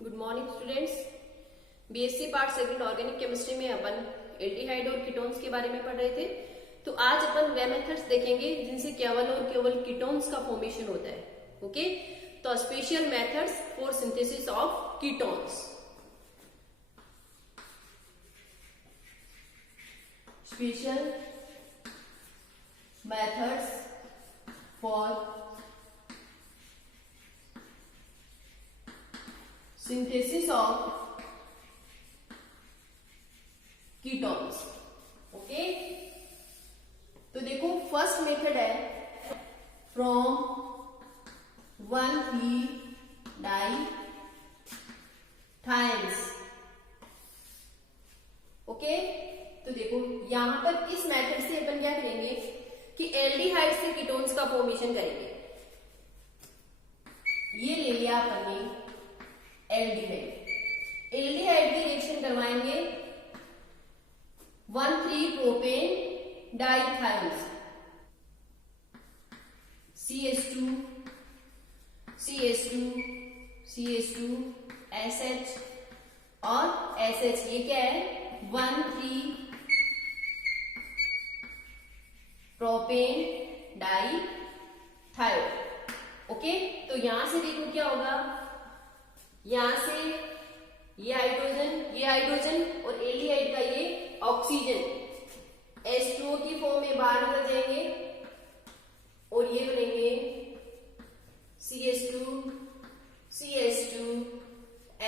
Good morning students. BSc part second organic chemistry में अपन aldehyde और ketones के बारे में पढ़ रहे थे। तो आज अपन वे मेथड्स देखेंगे जिनसे केवल और केवल कीटोन्स का फॉर्मेशन होता है। ओके, तो special methods for synthesis of ketones. Special methods for synthesis of ketones. Okay, तो देखो फर्स्ट मेथड है फ्रॉम 1,3-डाई थायन्स। ओके, तो देखो यहां पर इस मेथड से अपन क्या करेंगे कि एल्डिहाइड से कीटोन्स का फॉर्मेशन करेंगे। ये ले लिया अपन ने एल्डिहाइड। एल्डिहाइड की रिएक्शन करवाएंगे 1,3-प्रोपेन डाइथायोन्स, CH2 CH2 CH2 SH और SH। ये क्या है 1,3-प्रोपेन डाइथायोन। ओके, तो यहां से देखो क्या होगा, यहां से ये हाइड्रोजन और एल्डिहाइड का ये ऑक्सीजन H2O की फॉर्म में बाहर निकल जाएंगे और ये बनेंगे CH2 CH2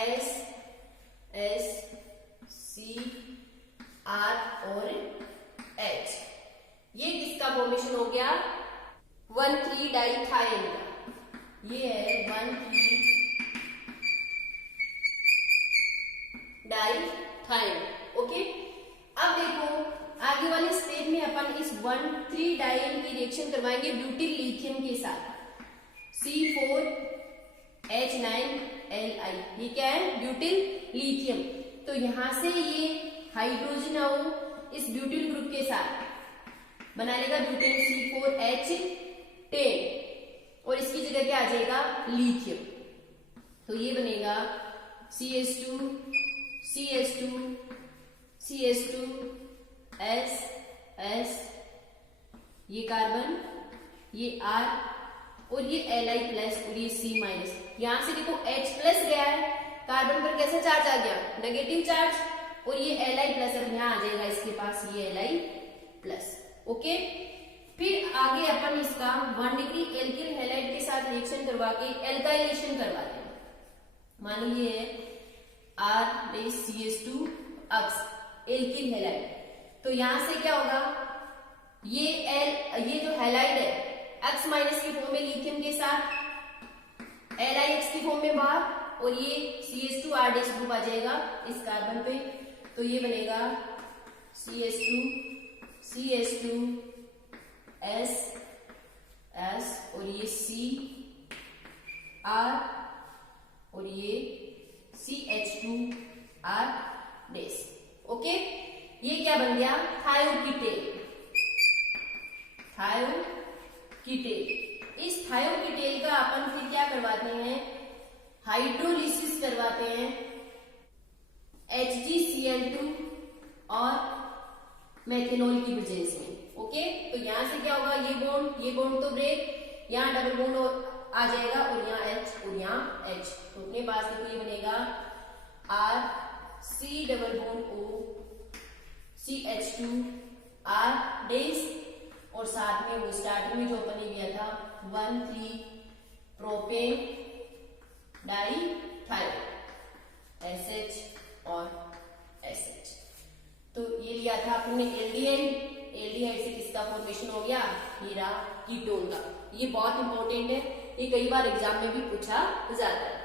S S C R और H। ये किसका फॉर्मेशन हो गया 1,3-डाइथायन का। ये है 1,3-डाइथायन। ओके, अब देखो आगे वाले स्टेप में अपन इस 1,3-डाइन की रिएक्शन करवाएंगे ब्यूटिल लिथियम के साथ, C4H9Li। ये क्या है ब्यूटिल लिथियम। तो यहां से ये हाइड्रोजन आओ इस ब्यूटिल ग्रुप के साथ बना लेगा ब्यूटेन C4H10 और इसकी जगह क्या आ जाएगा लिथियम। तो ये बनेगा CH2 CH2 CH2 S S, ये कार्बन, ये R और ये Li प्लस और ये C माइनस। यहां से देखो H प्लस गया है, कार्बन पर कैसा चार्ज आ गया नेगेटिव चार्ज, और ये Li प्लस अब यहां आ जाएगा इसके पास ये Li प्लस। ओके, फिर आगे अपन इसका 1 डिग्री एल्किल हैलाइड के साथ रिएक्शन करवा के एल्काइलेशन करवाते हैं। मान लीजिए R-CH2 अक्स एल्किल हैलाइड। तो यहां से क्या होगा ये जो हैलाइड है एक्स माइनस की फॉर्म में लिथियम के साथ, LiX की फॉर्म में बाहर, और ये CH2R डैश ग्रुप आ जाएगा इस कार्बन पे। तो ये बनेगा CH2 CH2 S S और ये CR और ये CH2R डैश। ओके, ये क्या बन गया थायोकीटेन। थायोकीटेन, इस थायोकीटेन का अपन फिर क्या करवाते हैं हाइड्रोलिसिस करवाते हैं HgCl2 और मेथेनॉल की प्रेजेंस में। ओके, तो यहां से क्या होगा ये बॉन्ड तो ब्रेक, यहाँ डबल बॉन्ड आ जाएगा और यहाँ H और यहाँ H। तो अपने पास देखो ये बनेगा R-C-O CH2R डैश और साथ में वो स्टार्टिंग में जो अपन ने लिया था 1,3-प्रोपेन डाइथायोन SH और SH। तो ये लिया था अपने एल्डिहाइड से किसका फॉर्मेशन हो गया ये रहा कीटोन का। ये बहुत इंपॉर्टेंट है, ये कई बार एग्जाम में भी पूछा जाता है।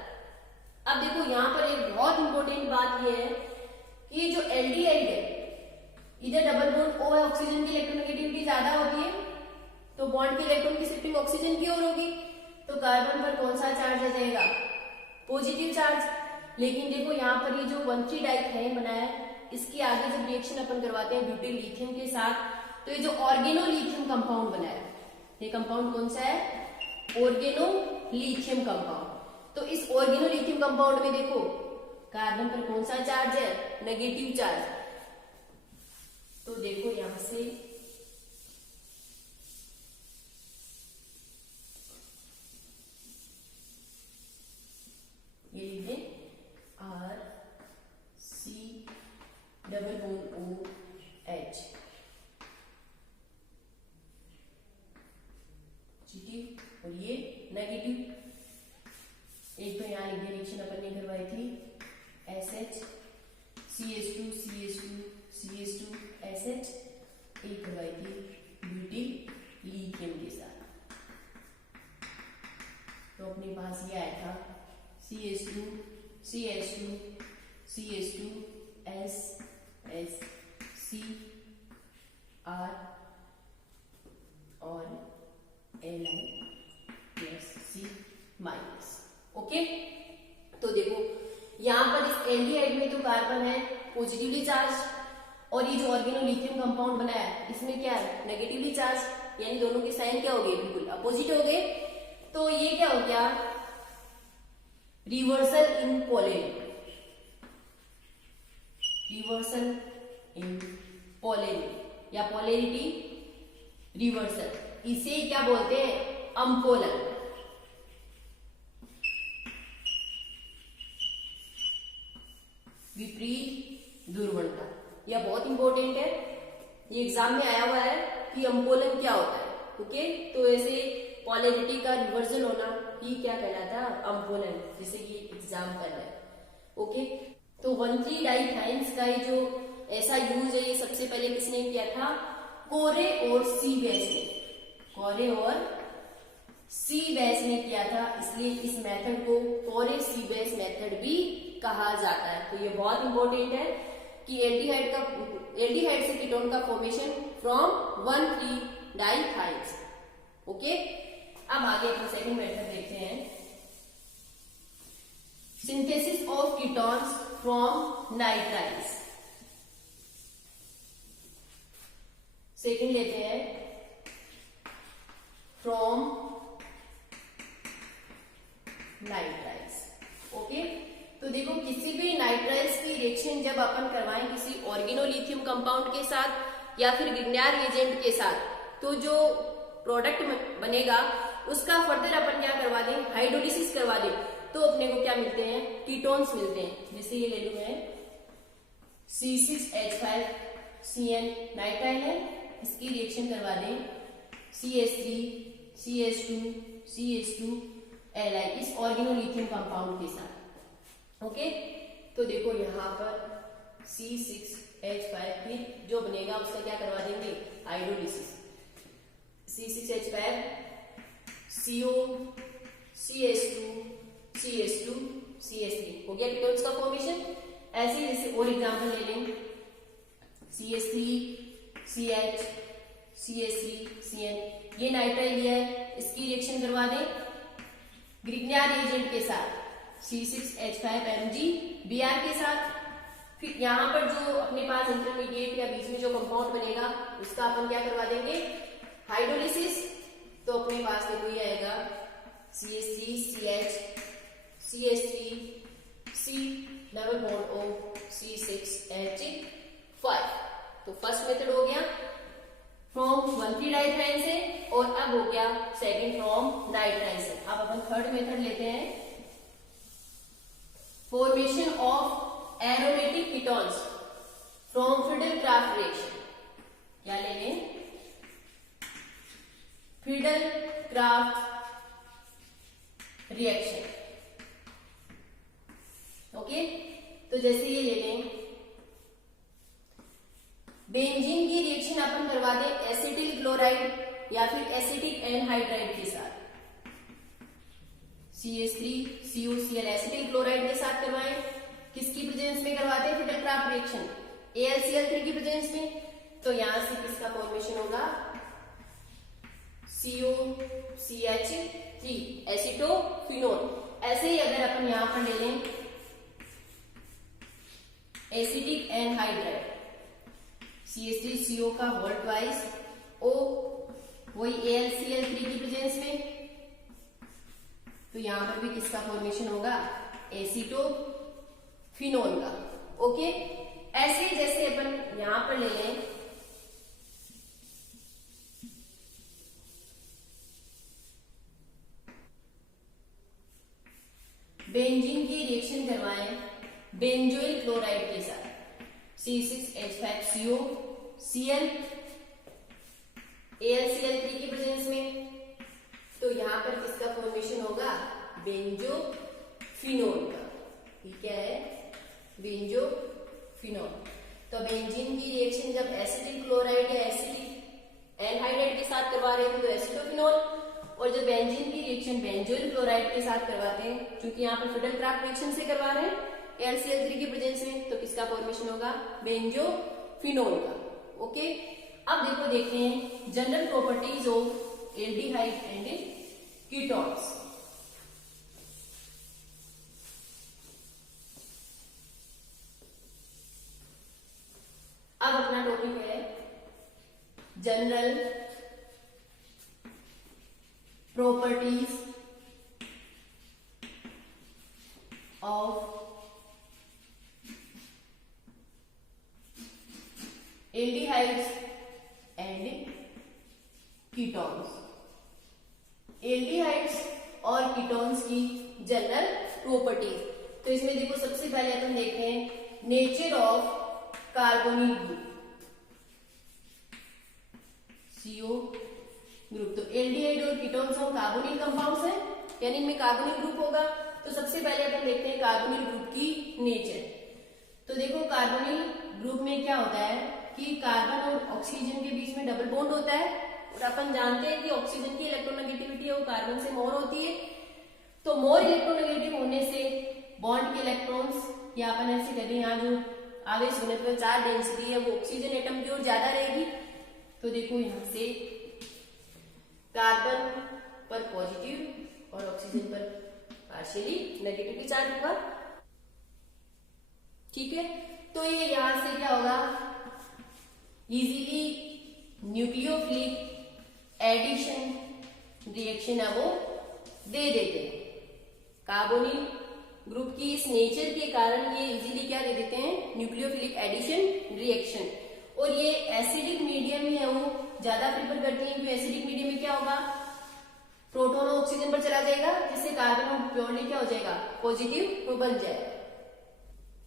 अब देखो यहाँ पर एक बहुत इंपॉर्टेंट बात ये है कि जो एल्डिहाइड है इधर डबल बॉन्ड O है, ऑक्सीजन की इलेक्ट्रोनेगेटिविटी ज्यादा होती है, तो बॉन्ड के इलेक्ट्रॉन की शिफ्टिंग ऑक्सीजन की ओर होगी, तो कार्बन पर कौन सा चार्ज आ जाएगा पॉजिटिव चार्ज। लेकिन देखो यहाँ पर ये जो 1,3-डाइथायन बनाया है इसकी आगे जब रिएक्शन अपन करवाते हैं ब्यूटिल लिथियम के साथ, तो ये जो ऑर्गेनोलिथियम कंपाउंड बना है, ये कंपाउंड कौन सा है ऑर्गेनोलिथियम कंपाउंड। तो इस ऑर्गेनोलिथियम कंपाउंड में देखो कार्बन पर कौन सा चार्ज है, नेगेटिव चार्ज। तो देखो यहां से ये लिख दें RC≡OH, और ये नेगेटिव। एक तो यहां लिख दे रिएक्शन अपन ने करवाई थी SH CH2 CH2 CH2 SH, एक करवाई थी ब्यूटिल लिथियम के साथ। तो अपने पास ये आया था CH2 CH2 CH2 S S C R और Li+C-। ओके, तो देखो यहां पर इस एल्डिहाइड में तो कार्बन है पॉजिटिवली चार्ज, और ये जो ऑर्गेनोलिथियम कंपाउंड बना है इसमें क्या है, नेगेटिवली चार्ज, यानी दोनों के साइन क्या हो गए, बिल्कुल अपोजिट हो गए। तो ये क्या हो गया, रिवर्सल इन पोलैरिटी, रिवर्सल इन पोलैरिटी या पोलैरिटी रिवर्सल, इसे क्या बोलते हैं, अम्पोलन। विपरीत ध्रुवणता, यह बहुत इंपॉर्टेंट है, ये एग्जाम में आया हुआ है कि अम्पोलन क्या होता है। ओके, तो ऐसे पोलैरिटी का रिवर्सल होना ये क्या कहलाता है, अम्पोलन, जिसे कि एग्जाम कर रहे हैं। ओके, तो 1,3-डाइथाइंस का ये जो ऐसा यूज है, ये सबसे पहले किसने किया था, कोरे और सीबेस ने, कोरे और सीबेस ने किया था, इसलिए इस मेथड को कोरे सीबेस मेथड भी कहा जाता है। तो ये बहुत इंपॉर्टेंट है कि एल्डिहाइड से कीटोन का फॉर्मेशन फ्रॉम 1,3-डाइथाइंस। ओके, अब आगे अपना सेकंड मेथड देखते हैं, synthesis of ketones from nitriles. Second लेते हैं, फ्रॉम नाइट्राइल्स। ओके, तो देखो किसी भी नाइट्राइल्स की रिएक्शन जब अपन करवाएं किसी ऑर्गेनोलिथियम कंपाउंड के साथ या फिर ग्रिग्नार एजेंट के साथ, तो जो प्रोडक्ट बनेगा उसका फर्दर अपन क्या करवा दें, हाइड्रोलिसिस करवा दें, तो अपने को क्या मिलते हैं, कीटोन्स मिलते हैं। जैसे ये ले लूं मैं C6H5CN नाइट्राइल है, इसकी रिएक्शन करवा दें CH3 CH2 CH2 Li इस ऑर्गेनोलिथियम कंपाउंड के साथ। ओके, तो देखो यहाँ पर C6H5 फिर जो बनेगा उसका क्या करवा देंगे, hydrolysis, C6H5 CO CH2 CH2 CH3 हो गया कीटोन्स का फॉर्मेशन। ऐसे जैसे और एग्जांपल ले लें CH3 CH CH3 CN, ये नाइट्राइल लिया है, इसकी रिएक्शन करवा दें ग्रिग्नार एजेंट के साथ C6H5MgBr के साथ। फिर यहाँ पर जो अपने पास इंटरमीडिएट या बीच में जो कंपाउंड बनेगा उसका अपन क्या करवा देंगे, हाइड्रोलिसिस। तो अपने पास देखो ये आएगा CH3CH CH3 C double bond O C6H5। तो फर्स्ट मेथड हो गया फ्रॉम 1,3-डाइथाइन से, और अब हो गया सेकंड फ्रॉम नाइट्राइल से। अब अपन थर्ड मेथड लेते हैं, formation of aromatic ketones from Friedel-Crafts reaction. क्या ले लें, फ्रीडल-क्राफ्ट रिएक्शन। ओके, तो जैसे ये ले लें बेंजीन की रिएक्शन अपन करवा दें एसिटिल क्लोराइड या फिर एसिटिक एनहाइड्राइड के साथ, CH3COCl एसिटिल क्लोराइड के साथ करवाएं, किसकी प्रेजेंस में करवाते हैं, फ्रीडल-क्राफ्ट रिएक्शन AlCl3 की प्रेजेंस में। तो यहां से किसका फॉर्मेशन होगा, COCH3 एसिटोफिनोल। ऐसे ही अगर अपन यहां पर ले लें एसिटिक एनहाइड्राइड CH3CO का होल ट्वाइस O, वही AlCl3 की प्रेजेंस में तो यहां पर भी किसका फॉर्मेशन होगा, एसीटोफिनोल का। ओके, ऐसे जैसे अपन यहां पर ले लें बेंजीन की रिएक्शन करवाएं बेंजोइल क्लोराइड के साथ, C6H5CO Cl AlCl3 की प्रेजेंस में, तो यहां पर किसका फॉर्मेशन होगा, बेंजोफिनोल का। ठीक है, बेंजोफिनोल। तो बेंजीन की रिएक्शन जब एसिटिक क्लोराइड या एसिटिक एनहाइड्राइड के साथ करवा रहे थे तो एसिटोफिनोल, और जब बेंजीन की रिएक्शन बेंजोइल क्लोराइड के साथ करवाते हैं, क्योंकि यहाँ पर फिडल-क्राफ्ट रिएक्शन से करवा रहे हैं AlCl3 की प्रेजेंस में, तो किसका फॉर्मेशन होगा, बेंजोफिनोल का। ओके, अब देखते हैं general properties of aldehyde and ketones. अब अपना टॉपिक है general properties of aldehydes and ketones. Aldehydes और कीटोन्स की जनरल प्रॉपर्टीज। तो इसमें देखो सबसे पहले अपन देखते हैं nature of carbonyl group, CO group. तो एल्डिहाइड और कीटोन्स और कार्बोनिल कंपाउंड्स हैं, यानी इनमें कार्बोनिल ग्रुप होगा। तो सबसे पहले अपन देखते हैं कार्बोनिल ग्रुप की नेचर। तो देखो कार्बोनिल ग्रुप में क्या होता है कि कार्बन और ऑक्सीजन के बीच में डबल बॉन्ड होता है, और अपन जानते हैं कि ऑक्सीजन की इलेक्ट्रोनेगेटिविटी है वो कार्बन से मोर होती है। तो मोर इलेक्ट्रोनेगेटिव होने से बॉन्ड के इलेक्ट्रॉन्स, या अपन ऐसे करें यहाँ जो आवेश घनत्व चार्ज डेंसिटी है वो ऑक्सीजन एटम की ओर ज्यादा रहेगी। तो देखो यहां से कार्बन पर पॉजिटिव और ऑक्सीजन पर पार्शियली नेगेटिव चार्ज होगा। ठीक है, तो ये यहां से क्या होगा, इजीली न्यूक्लियोफिलिक एडिशन रिएक्शन है वो दे देते हैं। कार्बोनिल ग्रुप की इस नेचर के कारण ये इजीली क्या दे देते हैं, न्यूक्लियोफिलिक एडिशन रिएक्शन। और ये एसिडिक मीडियम में है वो ज्यादा प्रेफर करती है, क्योंकि एसिडिक मीडियम में क्या होगा, प्रोटॉन और ऑक्सीजन पर चला जाएगा, जिससे कार्बन प्योरली क्या हो जाएगा, पॉजिटिव बन जाएगा।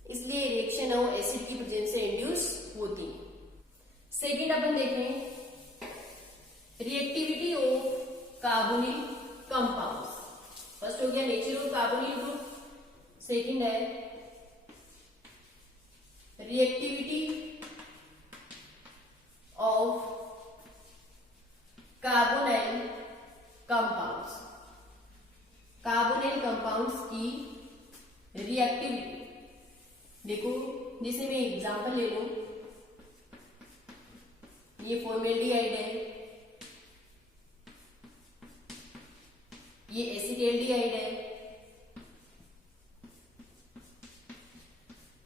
इसलिए रिएक्शन है वो एसिड की प्रेजेंस से इंड्यूस होती है। सेकेंड अपन देखें reactivity of carbonyl compounds. First हो गया nature of carbonyl group, second है reactivity of carbonyl compounds. Carbonyl compounds की रिएक्टिविटी। देखो जैसे मैं एग्जांपल ले लूं, ये फॉर्मेल्डिहाइड है, ये एसिटाल्डिहाइड है,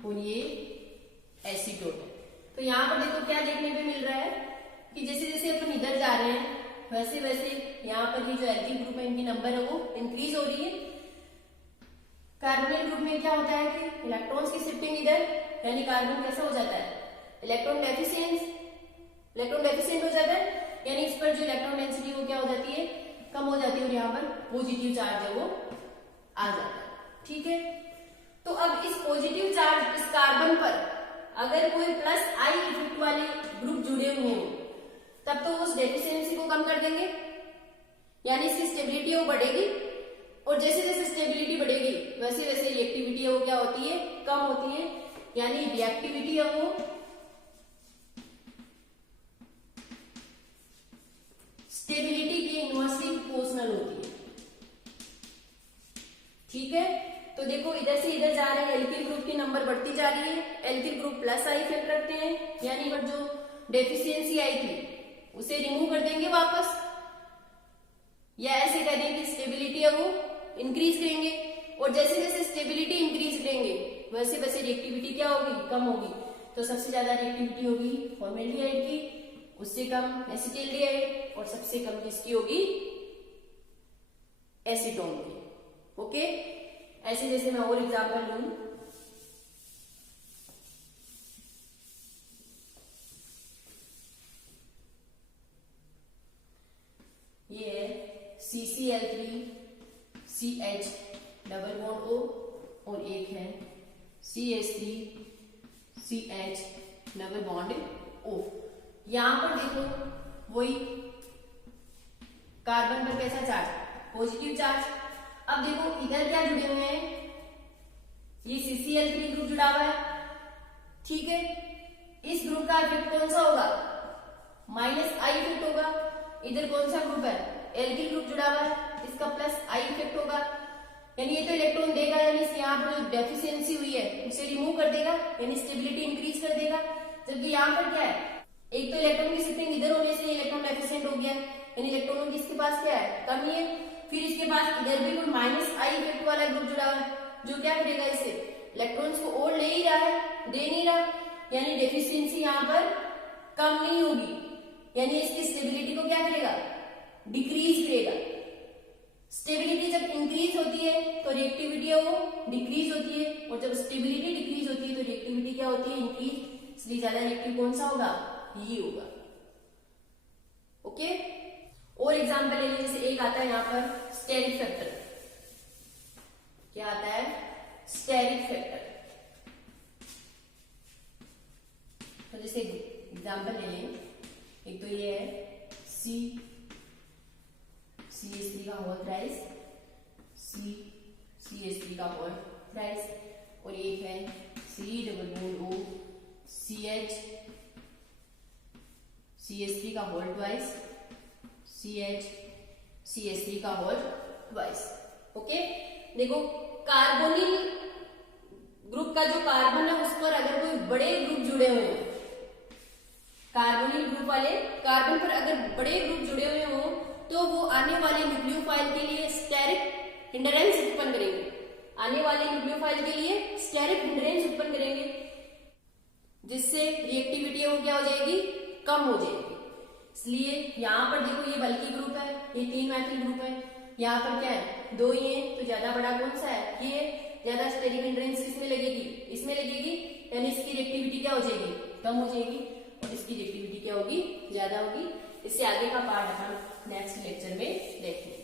और ये एसीटोन है। तो यहां पर देखो क्या देखने पे मिल रहा है कि जैसे जैसे अपन इधर जा रहे हैं वैसे वैसे यहाँ पर ये जो एल्किल ग्रुप है इनकी नंबर है वो इंक्रीज हो रही है। कार्बोनिल ग्रुप में क्या होता है कि इलेक्ट्रॉन्स की शिफ्टिंग इधर, यानी कार्बन कैसा हो जाता है, इलेक्ट्रॉन डेफिशिएंट हो जाता है, यानी इस पर जो इलेक्ट्रॉन डेंसिटी वो क्या हो जाती है, कम हो जाती है, और यहाँ पर पॉजिटिव चार्ज है वो आ जाता है। ठीक है, तो अब इस पॉजिटिव चार्ज इस कार्बन पर अगर कोई प्लस आई इफेक्ट वाले ग्रुप जुड़े हुए हो तब तो उस डेफिशिएंसी को कम कर देंगे, यानी इसकी स्टेबिलिटी वो बढ़ेगी, और जैसे जैसे स्टेबिलिटी बढ़ेगी वैसे वैसे रिएक्टिविटी है वो क्या होती है, कम होती है, यानी रिएक्टिविटी है वो स्टेबिलिटी के इनवर्सली प्रोपोर्शनल होती है। ठीक है, तो देखो इधर से इधर जा रहे हैं, एल्किल ग्रुप की नंबर बढ़ती जा रही है, alkyl group plus I effect रखते हैं, यानी पर जो डेफिशिएंसी आई थी उसे रिमूव कर देंगे वापस, या ऐसे करेंगे कि स्टेबिलिटी है वो इंक्रीज करेंगे, और जैसे जैसे स्टेबिलिटी इंक्रीज करेंगे वैसे वैसे रिएक्टिविटी क्या होगी, कम होगी। तो सबसे ज्यादा रिएक्टिविटी होगी फॉर्मेल्डिहाइड की, उससे कम एसिटाल्डिहाइड, और सबसे कम किसकी होगी, एसीटोन की। ओके, ऐसे जैसे मैं और एग्जाम्पल लूं, ये है CCl3 CH double bond O और एक है CH3 CH double bond O। यहां पर देखो वही कार्बन पर कैसा चार्ज, पॉजिटिव चार्ज। अब देखो इधर क्या जुड़े हुए हैं, ये CCl3 ग्रुप जुड़ा हुआ है, ठीक है। इस ग्रुप का इफेक्ट कौन सा होगा, -I इफेक्ट होगा। इधर कौन सा ग्रुप है, एल्किल ग्रुप जुड़ा हुआ है, इसका +I इफेक्ट होगा। यानी ये तो इलेक्ट्रॉन देगा, यानी यहाँ पर जो डेफिशिएंसी हुई है उसे रिमूव कर देगा, यानी स्टेबिलिटी इंक्रीज कर देगा। जबकि यहाँ पर क्या है, एक तो इलेक्ट्रॉन की शिफ्टिंग इधर होने से इलेक्ट्रॉन डेफिशिएंट हो गया, यानी इलेक्ट्रॉनों की इसके पास क्या है, कमी है। फिर इसके पास इधर भी कोई -I इफेक्ट वाला ग्रुप जुड़ा हुआ है, जो क्या करेगा, इसे इलेक्ट्रॉन्स को और ले ही रहा है, दे नहीं रहा, यानी डेफिशिएंसी यहाँ पर कम नहीं होगी, यानी इसकी स्टेबिलिटी को क्या करेगा, डिक्रीज करेगा। स्टेबिलिटी जब इंक्रीज होती है तो रिएक्टिविटी है वो डिक्रीज होती है, और जब स्टेबिलिटी डिक्रीज होती है तो रिएक्टिविटी क्या होती है, इंक्रीज। इसलिए ज्यादा रिएक्टिव कौन सा होगा, ये होगा। ओके, और एग्जांपल ले लीजिए, जैसे एक आता है यहाँ पर स्टेरिक फैक्टर। क्या आता है, स्टेरिक फैक्टर। तो जैसे एग्जांपल ले लें, एक तो ये है CH3 का होल थ्राइस, CH3 का होल थ्राइस, और एक है C double bond O CH3 का होल ट्वाइस, CH3 का होल ट्वाइस। ओके, देखो कार्बोनिल ग्रुप का जो कार्बन है उस पर अगर कोई बड़े ग्रुप जुड़े हुए हैं, कार्बोनिल ग्रुप वाले कार्बन पर अगर बड़े ग्रुप जुड़े हुए हो तो वो आने वाले न्यूक्लियोफाइल के लिए स्टेरिक हिंडरेंस उत्पन्न करेंगे, आने वाले न्यूक्लियोफाइल के लिए स्टेरिक हिंडरेंस उत्पन्न करेंगे, जिससे रिएक्टिविटी वो क्या हो जाएगी, कम हो जाएगी। इसलिए यहाँ पर देखो ये बल्कि ग्रुप है, ये 3 मैथिल ग्रुप है, यहाँ पर क्या है, 2 ही है, तो ज्यादा बड़ा कौन सा है, ये ज्यादा स्टेरिक हिंडरेंस किसमें लगेगी, इसमें लगेगी, यानी इसकी रिएक्टिविटी क्या हो जाएगी, कम हो जाएगी, और इसकी रिएक्टिविटी क्या होगी, ज्यादा होगी। इससे आगे का पार्ट अपन नेक्स्ट लेक्चर में देखेंगे।